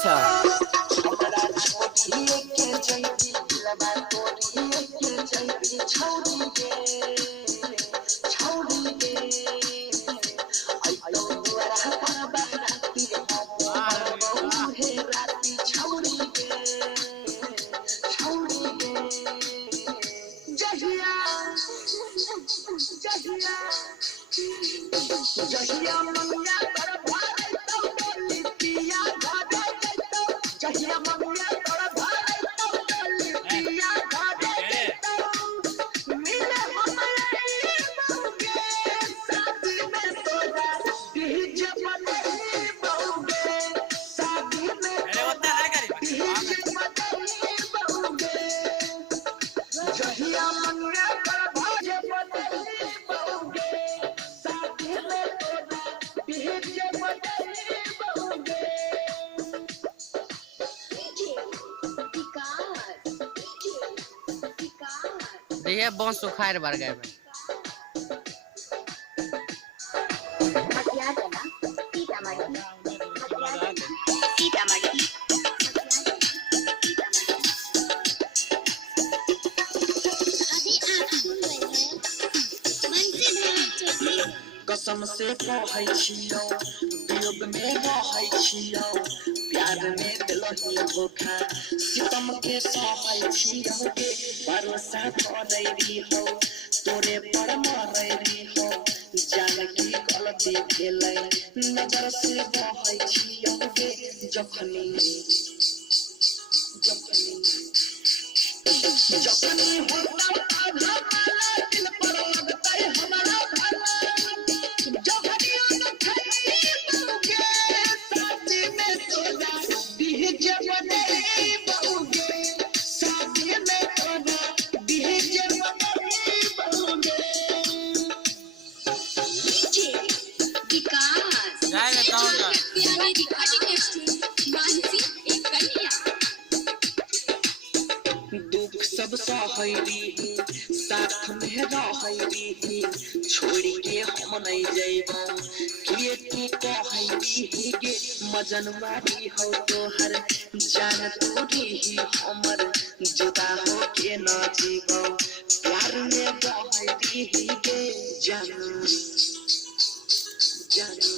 अच्छा हमरा छोड़िए के जइबी दिलवा तोड़िए के जइबी छोड़ी के आई तो दुआरा पर बाराती हम हे राती छोड़ी के जहिया ममिया तोर भाई तो बोली पिया भागे जइतो जहिया ममिया तोर भाई तो बोली पिया भागे जइतो मिले हमरे बहुगे शादी में तोरा डीजे बजई बहुगे शादी में डीजे बजई बहुगे जहिया ममिया तोर भाई बजई बहुगे शादी में तोरा डीजे बजई बहुगे देखिए बहुत सुखार भर गए कसम से कहै छियौ वियोग में रहै छियौ प्यार में दिलही धोखा सितम के सहै छियौ के भरोसा करै रहियो तोरे पर मरै रहियो जान की गलती भेलै नजर से बहै छियौ के जखनी होता आधा माला दिल पर लगतै हमरा भला जखनी खैली बहुगे शादी में तोरा डीजे बजई बहुगे शादी में तोरा डीजे बजई बहुगे जाएगा कहाँ जा दुख सब सहरी साथ में रहरी छोड़ी के हम नहीं जइबो किए तू कहरी गे मजनवारी हो तोहर जान तोरी हमर जुदा हो के न जीबो प्यार में बहरी गे जानू जानू